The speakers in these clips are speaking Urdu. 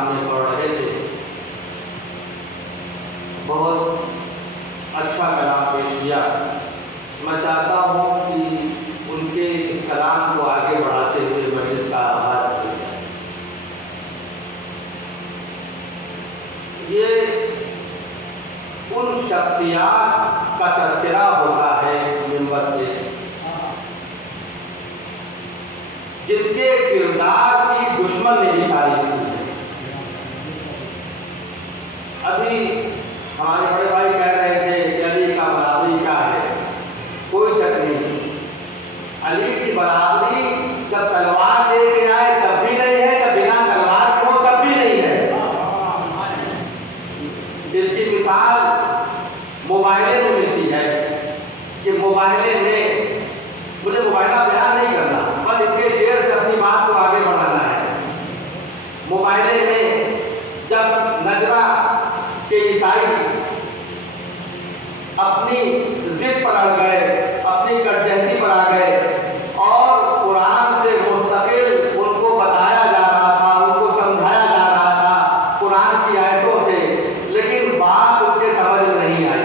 سامنے پڑھ رہے تھے، بہت اچھا کلام پیش کیا۔ میں چاہتا ہوں کہ ان کے اس کلام کو آگے بڑھاتے ہوئے مجلس کا آغاز کیا جائے۔ یہ ان شخصیات کا تذکرہ ہوتا ہے منبر سے جن کے کردار کی دشمن نے بھی تعریف کی ہے۔ ابھی ہمارے بڑے بھائی کہہ رہے تھے کہ علی کا برابری کیا ہے، کوئی شک نہیں، علی کی برابری جب تلوار لے کے آئے تب بھی نہیں ہے، جب بنا تلوار کے ہو تب بھی نہیں ہے۔ اس کی مثال موبائلے میں ملتی ہے کہ موبائلے میں، مجھے موبائلہ بیان نہیں کرنا، بس ان کے شعر سے اپنی بات کو آگے بڑھانا ہے۔ موبائلے میں جب نجرہ کہ عیسائی اپنی ضد پر اڑ گئے، اپنی کٹجہتی پر آ گئے اور قرآن سے مستقل ان کو بتایا جا رہا تھا، ان کو سمجھایا جا رہا تھا قرآن کی آیتوں سے، لیکن بات ان کے سمجھ میں نہیں آئی،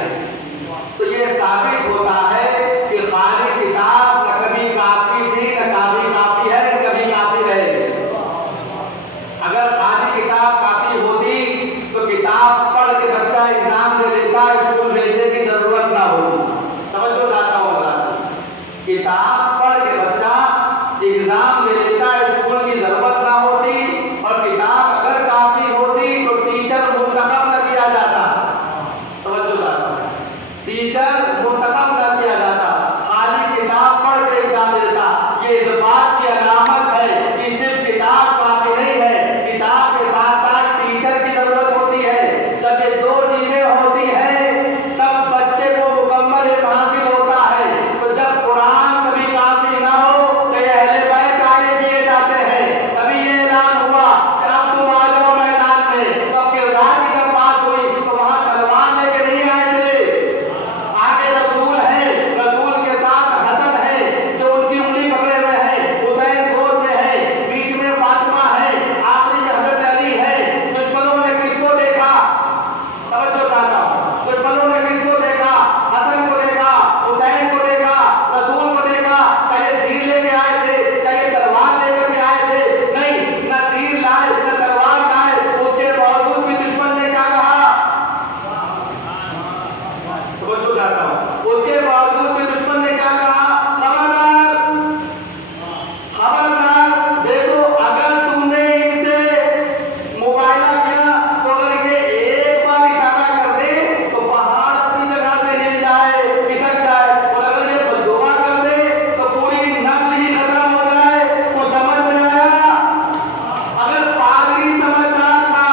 تو یہ ثابت ہوتا ہے کہ خالی کتاب نہ کبھی کافی تھی، نہ کافی کافی ہے، نہ کبھی کافی رہے گی۔ اگر خالی کتاب کافی ہوتی تو کتاب پڑھ کے بچہ ایگزام دے لیتا، اسکول بھیجنے کی ضرورت نہ ہوتی۔ سمجھ لو جاتا ہوں بات، کتاب پڑھ کے بچہ ایگزام دے لیتا، اسکول کی ضرورت نہ ہوتی، اور کتاب اگر کافی ہوتی تو ٹیچر منتخب نہ کیا جاتا۔ سمجھ لو جاتا ہوں، ٹیچر منتخب نہ کیا جاتا، خالی کتاب پڑھ کے ایگزام دیتا۔ یہ اس بات کی علامت ہے کہ صرف کتاب کافی نہیں ہے، کتاب کے ساتھ ساتھ ٹیچر کی ضرورت ہوتی ہے۔ جب یہ دو چیزیں ہوتی ہیں تب بچے کو مکمل علم حاصل ہوتا ہے۔ تو جب قرآن کبھی کافی نہ ہو تو یہ اہل بیت آگے کیے جاتے ہیں۔ کبھی یہ اعلان ہوا کہ اب تم آ جاؤ میدان میں، تو اب کردار کی جب بات ہوئی تو وہاں تلوار لے کے نہیں آئے تھے، آگے رسول ہے، رسول کے ساتھ حسن ہے جو ان کی انگلی پکڑے ہوئے ہے، حسین گود میں ہے، بیچ میں فاطمہ ہے، آخری میں حضرت علی ہے۔ دشمنوں نے کس کو دیکھا؟ توجہ چاہتا ہوں، دشمنوں نے کس کو دیکھا؟ حسن کو دیکھا، حسین کو دیکھا، رسول کو دیکھا۔ کیا یہ تیر لے کے آئے تھے؟ کیا یہ تلوار لے کر کے آئے تھے؟ نہیں، نہ تیر لائے نہ تلوار لائے، اس کے باوجود بھی دشمن نے کیا کہا؟ توجہ چاہتا ہوں، اس کے باوجود بھی دشمن نے کیا کہا؟ خبردار، خبردار، دیکھو اگر تم نے ان سے مباہلہ کیا تو اگر یہ ایک بار اشارہ کر دے تو پہاڑ اپنی جگہ سے ہل جائے، کھسک جائے، اور اگر یہ بددعا کر دے تو پوری نسل ہی ختم ہو جائے۔ تو سمجھ میں آیا؟ اگر پادری سمجھدار تھا،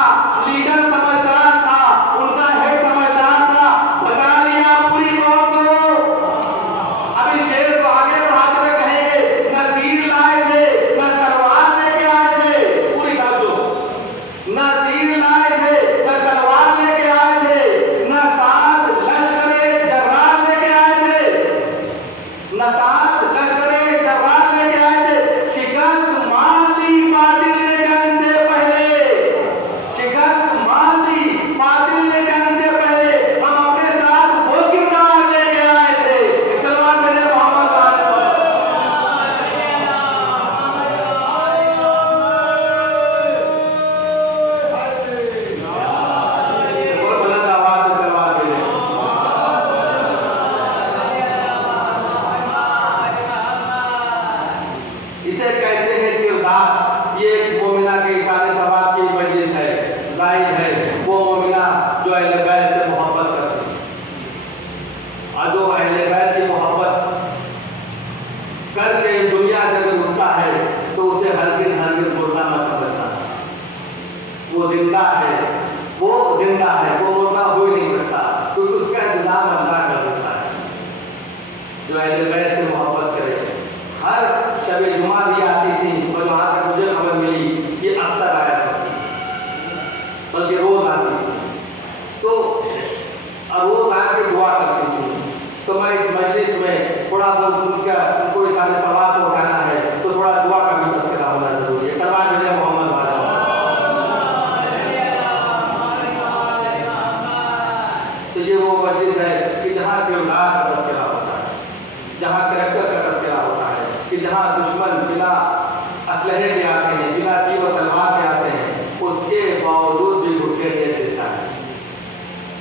لیڈر سمجھدار تھا، ان کا ہیڈ سمجھدار تھا، بچا لیا پوری قوم کو۔ ابھی شیر کو آگے بڑھاتے ہوئے کہیں گے نہ تیر لائے تھے نہ تلوار لے کے آئے تھے، پوری توجہ، نہ تیر لائے تھے نہ تلوار لے کے آئے تھے، نہ ساتھ لشکر جرار لے کے آئے تھے، نہ ساتھ لشکر جرار لے کے آئے تھے۔ شکست مان لی باطل نے جنگ سے پہلے، شکست مان لی باطل نے جنگ سے پہلے، ہم اپنے ساتھ وہ کردار لے کے آئے تھے۔ سلمان بن محمد اور بلند آواز سے سلوات بھیجیں۔ اسے کہتے ہیں کردار۔ یہ ایک مومنہ کے اشارے ثواب کی مجلس ہے، ظاہر ہے وہ مومنہ جو اہل بیت سے محبت کرتی ہے، اور جو اہل بیت کی محبت کر کے دنیا سے اگر اٹھتا ہے تو اسے ہرگز ہرگز مردہ مت سمجھنا۔ وہ زندہ ہے، وہ زندہ ہے، وہ مردہ ہو ہی نہیں سکتا، کیونکہ اس کا انتظام اللہ کر دیتا ہے۔ جو اہل بیت سے محبت کرے، ہر شب جمعہ بھی آتی تھی، اور جہاں تک مجھے خبر ملی یہ اکثر آیا کرتی، بلکہ روز آتی تھی، تو روز آ کے دعا کرتی تھی۔ تو میں اس مجلس میں تھوڑا بہت ان کو اس سارے ثواب کو اٹھانا ہے تو تھوڑا دعا کا بھی تذکرہ ہونا ضروری ہے۔ سلمان بن محمد والا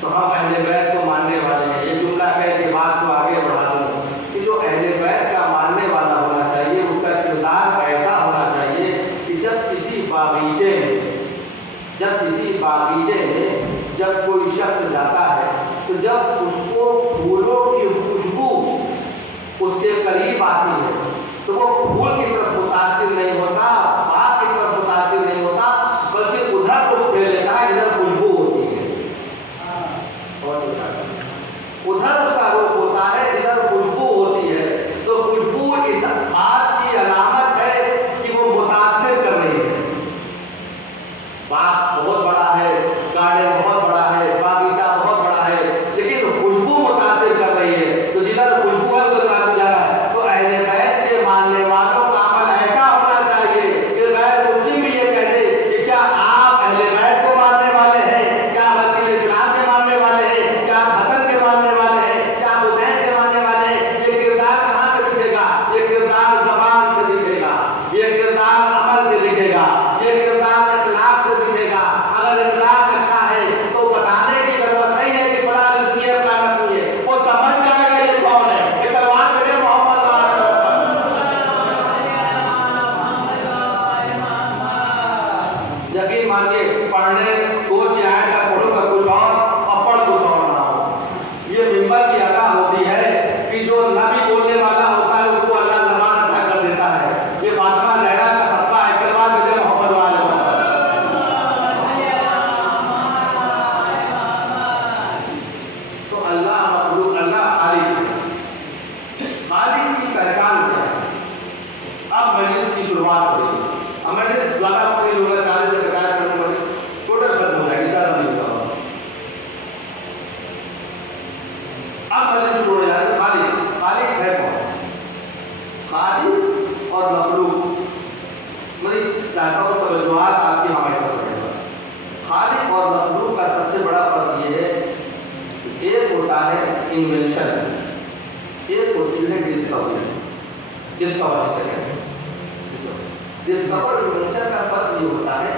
تو ہم اہل بیت کو ماننے والے ہیں. یہ جملہ کہہ کے بات کو آگے بڑھا دوں کہ جو اہل بیت کا ماننے والا ہونا چاہیے اس کا کردار ایسا ہونا چاہیے کہ جب کسی باغیچے میں جب کوئی شخص جاتا ہے تو جب اس کو پھولوں کی خوشبو اس کے قریب آتی ہے تو وہ پھول کی طرف متاثر نہیں ہوتا, باغ کی طرف متاثر نہیں ہوتا, بلکہ ادھر کو پھیر لیتا ہے جدھر خوشبو ہوتی ہے. ادھر اس کا رخ ہوتا ہے جدھر خوشبو ہوتی ہے. تو خوشبو اس بات کی علامت ہے کہ وہ متاثر کر رہی ہے. باغ بہت بڑا ہے, گارڈن بہت بڑا ہے, باغیچہ بہت بڑا ہے, لیکن خوشبو متاثر کر رہی ہے. تو جدھر خوشبو ہے ادھر آدمی جا رہا ہے. تو اہل بیت کے ماننے والوں کا عمل ایسا ہونا چاہیے کہ غیر مسلم بھی یہ کہہ دے کہ کیا آپ اہل بیت کو ماننے والے ہیں, کیا آپ دین اسلام کے ماننے والے ہیں, کیا آپ حسن کے ماننے والے ہیں, کیا آپ حسین کے ماننے والے ہیں. یہ کردار کہاں سے دکھے گا؟ یہ کردار زبان سے دکھے گا, یہ کردار عمل سے دکھے گا, یہ کردار اخلاق سے دکھے گا. اگر اخلاق اچھا ہے تو بتانے کی ضرورت نہیں ہے کہ بڑا رزمی ہے بڑا نقوی ہے, وہ سمجھ جائے گا یہ کون ہے. یہ سلمان میرے محمد یقین مانیے پڑھنے کوش یہ آئے گا پڑھوں گا کچھ اور پڑھ کچھ اور نہ ہو. یہ ممبر کی ادا ہوتی ہے کہ جو نہ بھی بولنے والا ہوتا ہے اس کو اللہ زبان ادا کر دیتا ہے. یہ فاطمہ زہرا کا صدقہ ہے. کلمات میرے محمد والے تو اللہ مخلوق, اللہ خالق کی پہچان کیا ہے. اب مجلس کی شروعات ہو رہی ہے. اب میں نے زیادہ اپنی لوگ 40 سے 50 کرنے والی ٹوٹل ختم ہو جائے گی, زیادہ نہیں ہوتا. اب مجلس شروع ہو جائے گی. خالق ہے کون؟ خالق اور مخلوق میں چاہتا ہوں توجہات آپ کی ہماری طرف رہے گا. خالق اور مخلوق کا سب سے بڑا فرق یہ ہے کہ ایک ہوتا ہے انوینشن, ایک ہوتی ہے ڈسکوری. ڈسکور انوینشن کا فرق یہ ہوتا ہے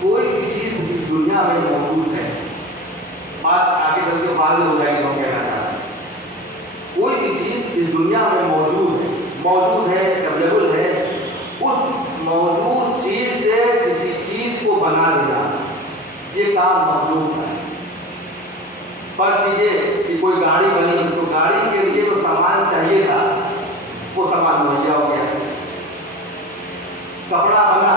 کوئی بھی چیز اس دنیا میں موجود ہے. بات آگے چل کے واضح ہو جائے گی. ہم کہنا چاہتے ہیں کوئی بھی چیز اس دنیا میں موجود ہے, اویلیبل ہے. اس موجود چیز سے کسی چیز کو بنا دینا یہ کام مخلوق ہے. فرض کیجیے کہ کوئی گاڑی بنی تو گاڑی کے لیے تو سامان چاہیے تھا, وہ سامان مہیا ہو گیا. کپڑا بنا,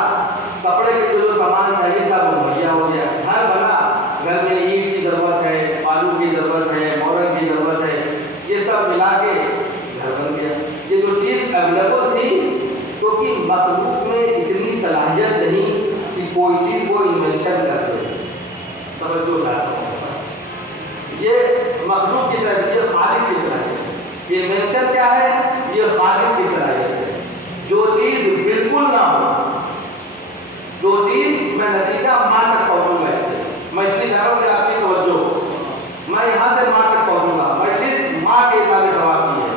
کپڑے کے جو سامان چاہیے تھا وہ مہیا ہو گیا. گھر بنا, گھر میں اینٹ کی ضرورت ہے, بالو کی ضرورت ہے, مورن کی ضرورت ہے, یہ سب ملا کے گھر بن گیا. یہ جو چیز اویلیبل تھی کیونکہ مخلوق میں اتنی صلاحیت نہیں کہ کوئی چیز کو انوینشن کر دے. توجہ چاہتا ہوں, یہ مخلوق کی صلاحیت, یہ خالق کی صلاحیت. انوینشن کیا ہے؟ یہ خالق کی صلاحیت ہے. جو چیز بالکل نہ ہو, جو چیز میں نتیجہ ماں تک پہنچوں گا. اس سے میں اس لیے چاہ رہا ہوں کہ آپ کی توجہ, میں یہاں سے ماں تک پہنچوں گا. مجلس ماں کے حساب سے ثواب کی ہے,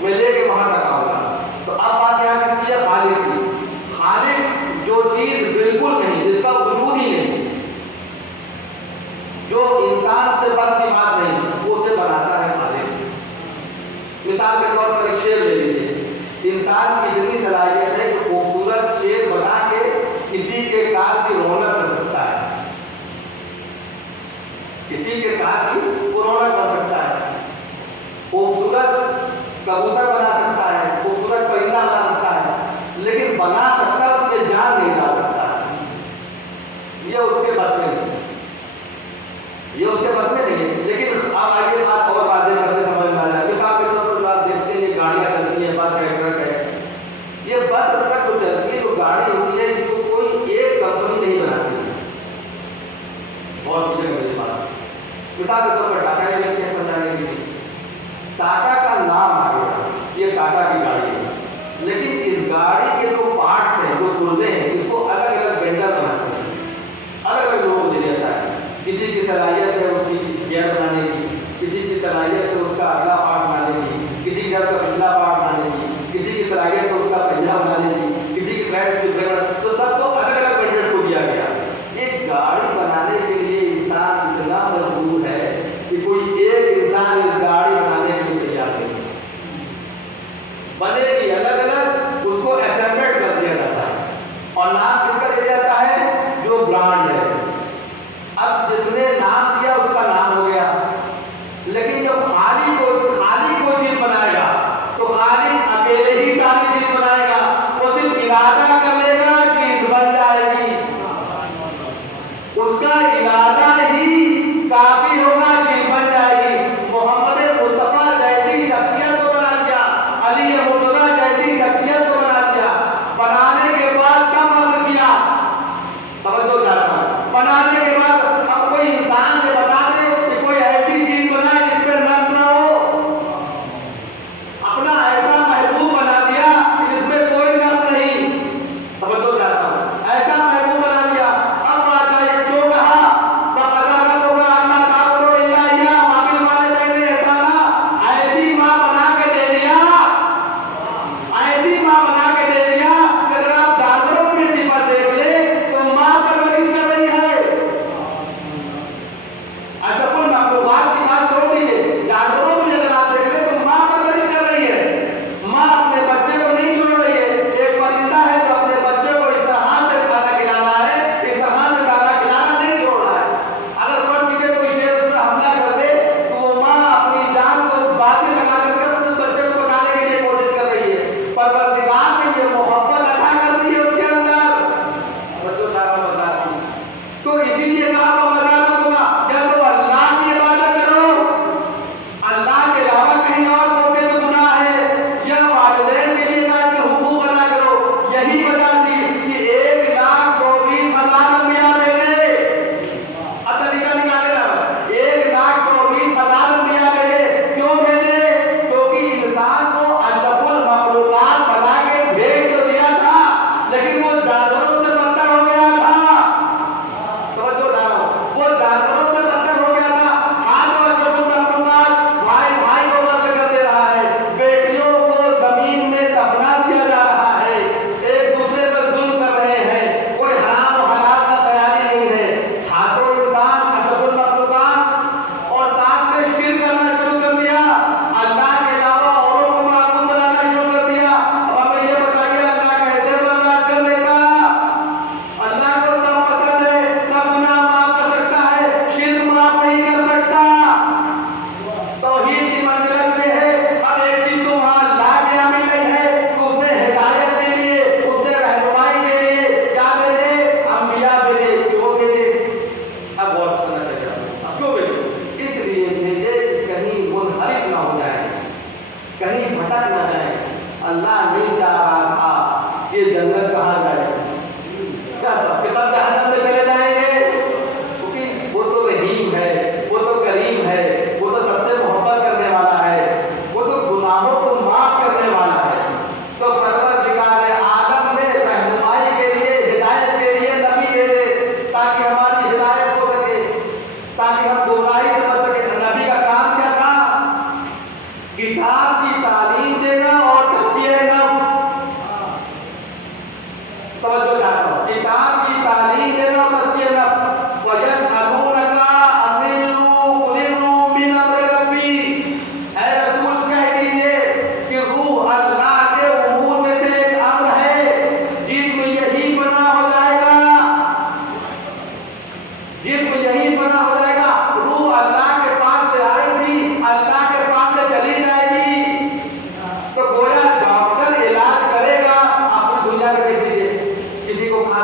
میں لے کے وہاں تک آؤں گا. تو اب بات یہاں کس کی ہے؟ خالق کی. خالق جو چیز بالکل نہیں, جس کا وجود ہی نہیں, جو انسان سے بس کی بات نہیں, وہ اسے بناتا ہے خالق. مثال کے طور پر ایک شیر لے لیجیے. انسان کی اتنی صلاحیت ہے کہ خوبصورت شیر بنا کے کسی کے کار کی رونق کر سکتا ہے, کسی کے کار کی رونق کر سکتا ہے. خوبصورت کبوتر بنا سکتا ہے, خوبصورت پرندہ بنا سکتا ہے, لیکن بنا سکتا ہے اس میں جان نہیں ڈال سکتا. یہ اس کے بس میں نہیں, یہ اس کے بس میں نہیں ہے. لیکن اب آئیے بات اور واضح کرتے سمجھ میں آ جائے. مثال کے طور پر آپ دیکھتے ہیں یہ گاڑیاں چلتی ہیں, بس ہے, ٹرک ہے,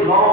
9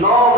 9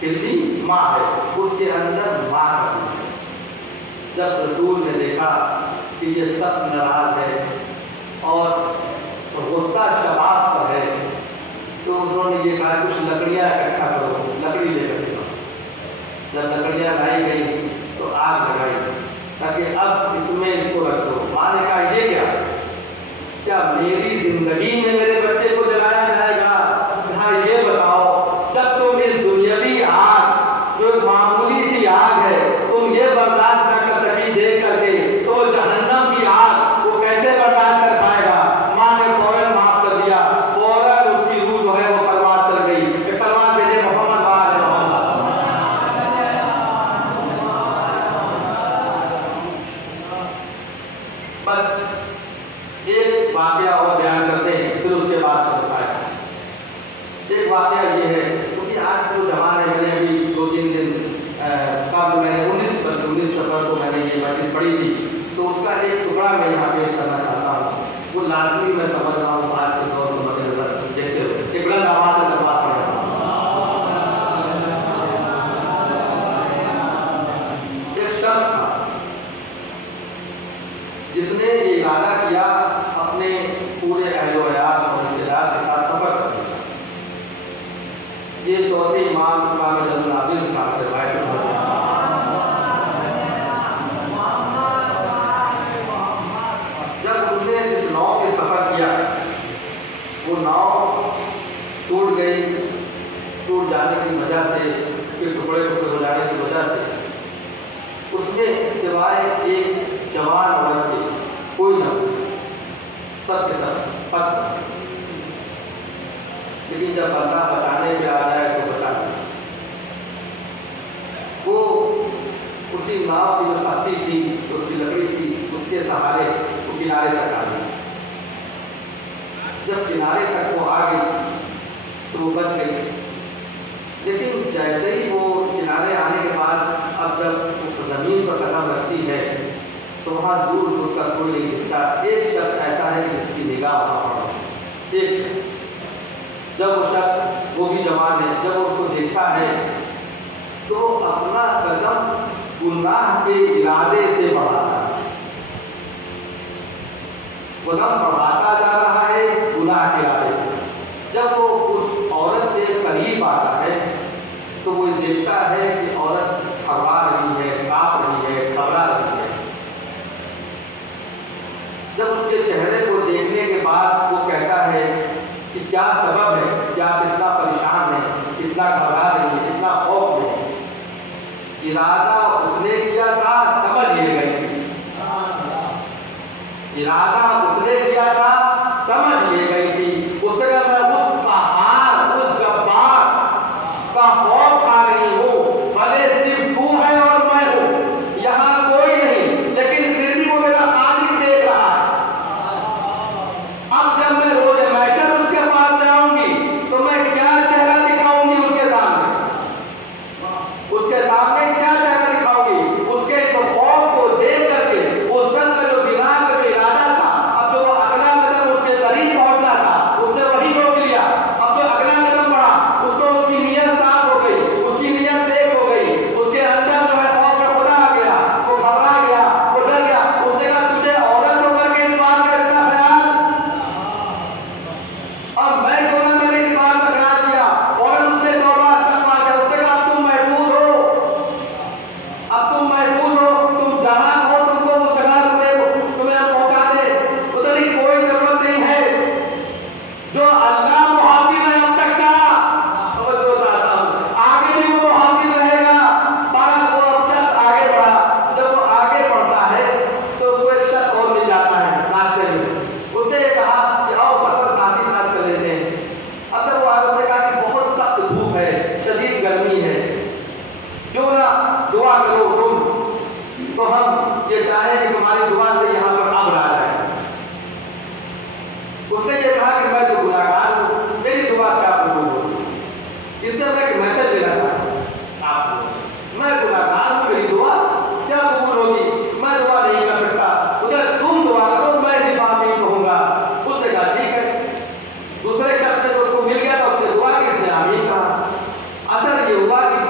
پھر بھی ماں ہے، اس کے اندر ماں کا دل ہے۔ جب رسول نے دیکھا کہ یہ سخت ناراض ہے اور غصہ شباب پر ہے، تو انہوں نے یہ کہا کچھ لکڑیاں اکٹھا کرو، لکڑی لے کر کے۔ جب لکڑیاں لائی گئی تو آگ لگائی تاکہ اب اس میں اس کو رکھ دو۔ ماں نے کہا یہ کیا میری زندگی میں میرے بچے کو جلایا جائے گا؟ کہا یہ بتاؤ، جب تم اس دنیاوی آگ جو معمولی سی آگ ہے تم یہ برداشت نہ کر سکی دیکھ کر کے، تو جہنم کی آگ وہ کیسے برداشت کر پائے گا؟ ماں نے فوراً معاف کر دیا، فوراً اس کی روح جو ہے وہ پرواز کر گئی کہ سلمان بھیجے محمد آل محمد۔ بس ایک واقعہ اور بیان کرتے ہیں، پھر اس کے بعد سمجھائے۔ ایک واقعہ یہ ہے، کیونکہ آج جو زمانے میں نے ابھی 2-3 دن قبل میں نے 19 سفر کو میں نے یہ مجلس پڑھی تھی، تو اس کا ایک ٹکڑا میں یہاں پیش کرنا چاہتا ہوں۔ وہ لازمی میں سمجھ رہا ہوں آج کے دور کو مد نظر دیکھتے ہوئے ایک بلند آواز سے بات پڑھ رہا ہوں۔ ایک شخص تھا جس نے یہ ارادہ کیا اپنے پورے اہل و عیال اور رشتے دار کے ساتھ سفر کرنے کا۔ یہ چوتھے امام زین العابدین صاحب سے روایت ہے۔ جب اس نے اس ناؤ پہ سفر کیا، وہ ناؤ ٹوٹ گئی، ٹوٹ جانے کی وجہ سے، پھر ٹکڑے ٹکڑے ہو جانے کی وجہ سے اس میں سوائے ایک جوان عورت کے کوئی نہ ہو، سب کے سب پتہ۔ لیکن جب بندہ بچانے پہ آ جائے تو بچا لے۔ وہ اسی ناؤ کی جو پتی تھی، اس کی لکڑی تھی، اس کے سہارے وہ کنارے تک آ گئی۔ جب کنارے تک وہ آ گئی تو وہ بچ گئی، لیکن جیسے ہی وہ کنارے آنے کے بعد اب جب وہ زمین پر قدم رکھتی ہے تو وہاں دور دور کا کوئی نہیں دکھتا۔ ایک شخص ایسا ہے جس کی نگاہ وہاں پڑا، ایک شخص۔ جب وہ شخص، وہ بھی جوان ہے، جب وہ اس کو دیکھتا ہے تو اپنا قدم گناہ کے ارادے سے بڑھاتا ہے، قدم بڑھاتا جا رہا ہے گناہ کے ارادے سے۔ جب وہ اس عورت کے قریب آتا ہے تو وہ دیکھتا ہے کہ عورت تھروا رہی ہے، کانپ رہی ہے، گھبرا رہی ہے۔ جب اس کے چہرے کو دیکھنے کے بعد وہ کہتا ہے کہ کیا سبب ہے کہ آپ اتنا پریشان ہیں، اتنا گھبرا رہی ہیں، اتنا خوف میں؟ ارادہ اس نے کیا تھا، سمجھ لے گئی۔ ارادہ اس نے کیا تھا، سمجھ لے گئی تھی۔ اس نے کہا میں اس پہاڑ، اس جبار کا خوف کھا رہی ہوں، بھلے صرف تو ہے اور میں ہوں، یہاں کوئی نہیں، لیکن پھر بھی وہ میرا خالق دیکھ رہا ہے۔ اب جب میں روز محشر اس کے پاس جاؤں گی تو میں کیا چہرہ دکھاؤں گی اس کے سامنے؟ اس کے سامنے کیا چہرہ دکھاؤں گی؟ اس کے اس خوف کو دیکھ کر کے وہ شخص کا جو دماغ کا جو ارادہ تھا، اب جو وہ اگلا قدم اس کے قریب پہنچنا تھا، اس نے وہی روک لیا۔ اب جو اگلا قدم بڑھا، اس کو اس کی نیت صاف ہو گئی، اس کی نیت نیک ہو گئی، اس کے اندر جو ہے خوف خدا آ گیا، وہ گھبرا گیا، وہ ڈر گیا۔ اس نے کہا تجھے عورت ہو کر کے اس بات کا اتنا خیال، اب میں کیوں نہ میں نے اس بات کا خیال کیا؟ اور اس نے توبہ استغفار کیا۔ اس نے کہا اب تم محفوظ ہو، اب تم محفوظ ہو، تم جہاں ہو تم کو اس جگہ تمہیں پہنچا دے، ادھر کی کوئی ضرورت نہیں ہے۔ جو اللہ محافظ ہے اب تک کا، توجہ چاہتا ہوں، آگے بھی وہ محافظ رہے گا۔ بارہ وہ شخص آگے بڑھا، جب وہ آگے بڑھتا ہے تو اس کو ایک شخص اور مل جاتا ہے راستے میں۔ اس نے یہ کہا کہ آؤ سفر ساتھ ہی ساتھ کر لیتے ہیں۔ اب جب وہ آگے نے کہا کہ بہت سخت دھوپ ہے، شدید گرمی ہے، کیوں نہ دعا کرو تم، تو ہم یہ چاہیں کہ تمہاری دعا سے یہاں پر ابر آ جائے۔ اس نے یہ کہا کہ میں جو گناہگار ہوں، میری دعا کیا قبول ہوگی؟ اس سے میں ایک میسج دینا چاہتا ہوں آپ کو، میں گناہگار ہوں، میری دعا کیا قبول ہوگی؟ میں دعا نہیں کر سکتا، ادھر تم دعا کرو، میں صرف آمین کہوں گا۔ اس نے کہا ٹھیک ہے۔ دوسرے شخص نے جو اس کو مل گیا تھا، اس نے دعا کی، اس نے آمین کہا۔ اثر یہ ہوا کہ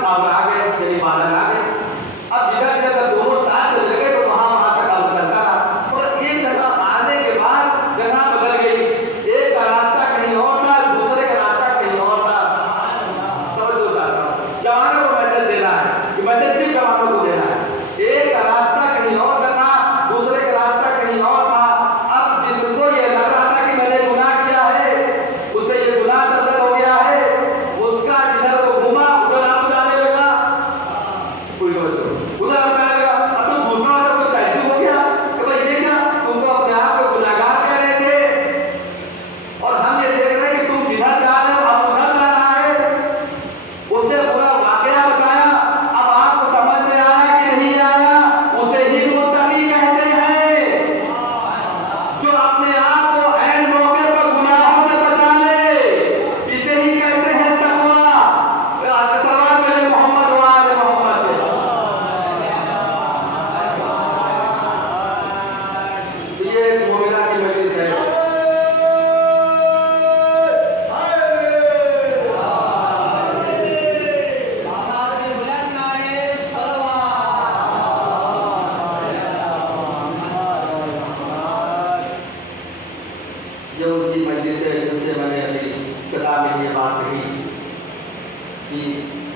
کہ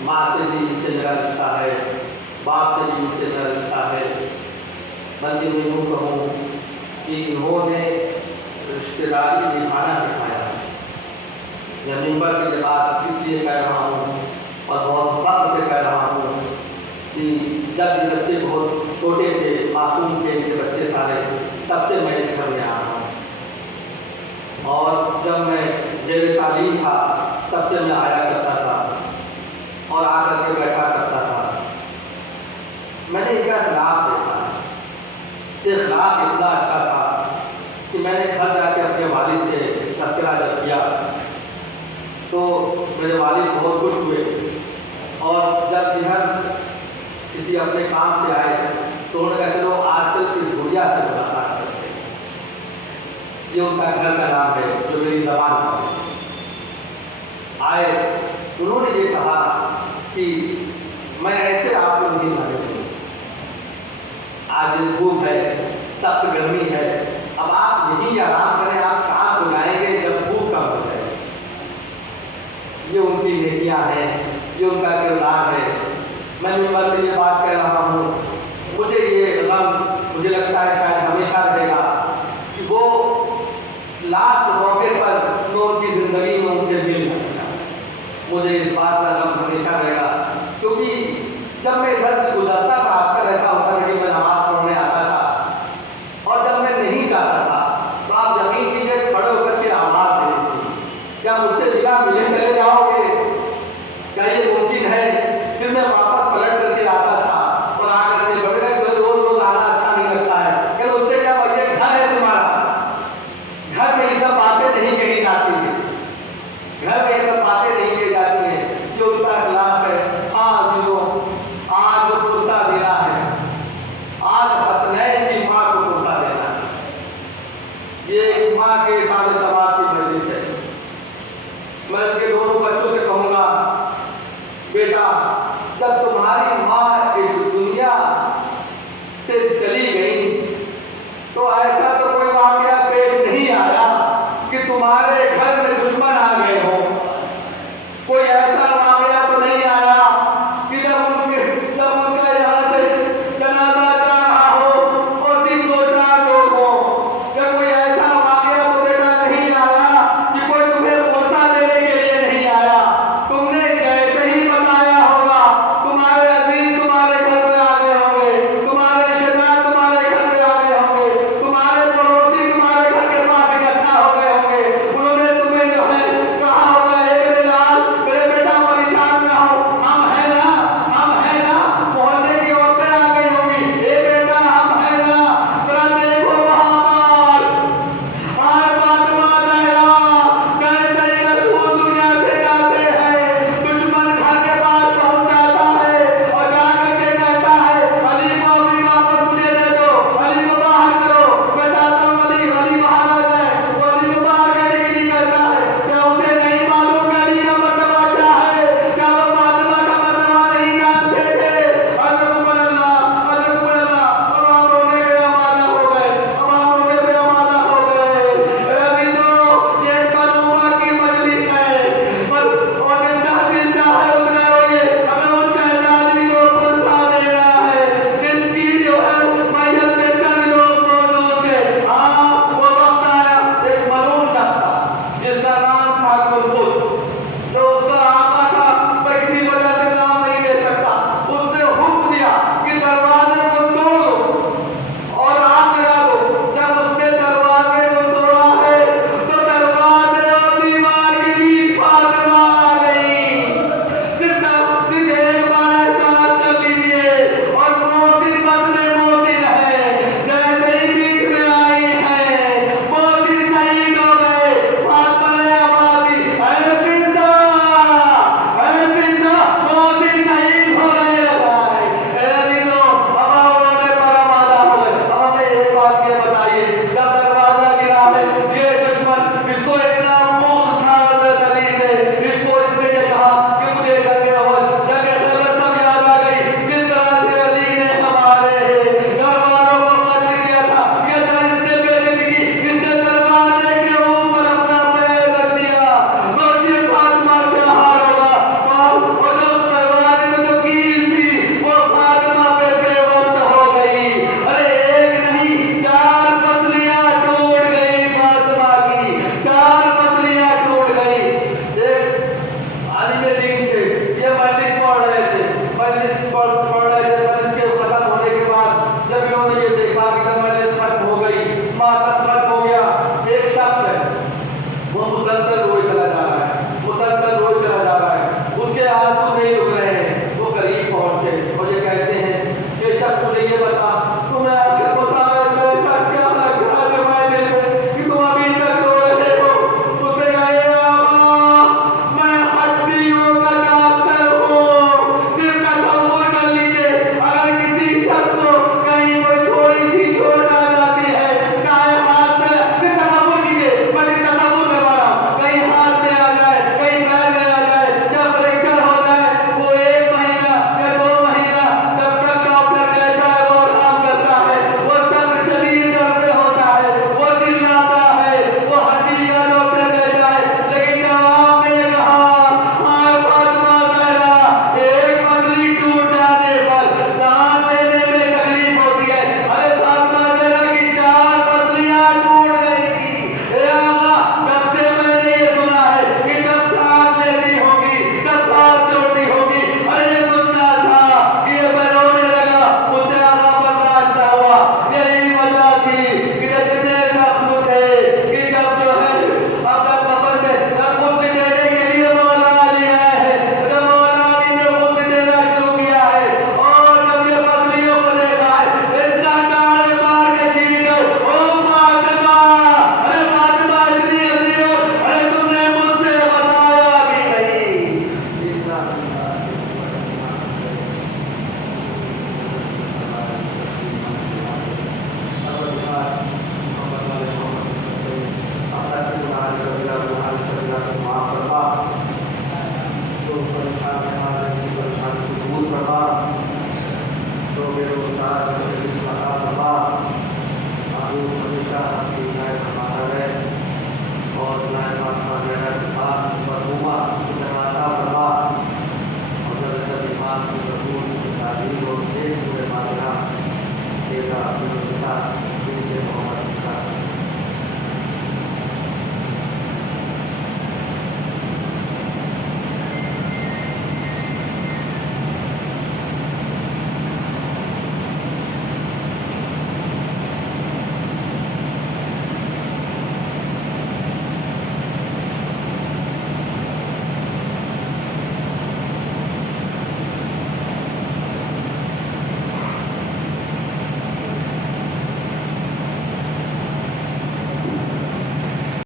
ماں سے بھی ان سے میرا رشتہ ہے، باپ سے بھی ان سے میرا رشتہ ہے، بلکہ میں یوں کہوں کہ انہوں نے رشتہ داری نبھانا سکھایا ہے۔ میں ممبر کی بات اس لیے کہہ رہا ہوں اور بہت فخر سے کہہ رہا ہوں کہ جب یہ بچے بہت چھوٹے تھے، معصوم تھے ان کے بچے سارے، تب سے میں اس گھر میں آ رہا ہوں، اور جب میں زیر تعلیم تھا تب سے میں آیا کرتا تھا اور آ کر کے بیٹھا کرتا تھا۔ میں نے ایک اخلاق دیکھا، یہ اخلاق اتنا اچھا تھا کہ میں نے گھر جا کے اپنے والد سے تذکرہ جب کیا تو میرے والد بہت خوش ہوئے، اور جب گھر کسی اپنے کام سے آئے تو انہوں نے کہا چلو آج کل کی گڑیا سے ملاقات کرتے ہیں۔ یہ ان کا گھر کا نام ہے جو میری زبان پر ہے۔ آئے، انہوں نے یہ کہا کہ میں ایسے آپ کو نہیں لانے دوں، آج دھوپ ہے، سخت گرمی ہے، اب آپ یہیں آرام کریں، آپ شام کو جائیں گے جب دھوپ کم ہو جائے۔ یہ ان کی نیکیاں ہیں، یہ ان کا کردار ہے۔ میں ممبر سے یہ بات کہہ رہا ہوں، مجھے یہ غم مجھے لگتا ہے شاید ہمیشہ رہے گا کہ وہ لاسٹ موقع پر میں ان کی زندگی میں ان سے مل نہ سکا۔ مجھے اس بات کا غم ہمیشہ رہے گا، کیونکہ جب میں ادھر سے گزرتا تھا اکثر ایسا ہوتا تھا کہ میں نماز پڑھنے آتا تھا، اور جب میں نہیں جاتا تھا تو آپ یقین کیجیے کھڑے ہو کر کے آواز دیتی تھی، کیا مجھ سے ملے چلے جاؤ گے؟ کیا یہ ممکن ہے؟ پھر میں واپس پلٹ کر کے آتا تھا اور آ کر کے بڑے گئے، روز روز آنا اچھا نہیں لگتا ہے، کہ اس سے کیا یہ گھر ہے تمہارا، گھر میں یہ سب باتیں نہیں کہی جاتی ہیں، گھر میں یہ سب باتیں نہیں کہی جاتی ہیں، جو ان کا اخلاق ہے۔ آج جو پرسہ دینا ہے، آج حسنین کی ماں کو پرسہ دینا ہے، یہ ماں کے سارے ثواب کی مجلس ہے۔ میں ان کے دونوں بچوں سے کہوں گا، بیٹا جب تمہاری ماں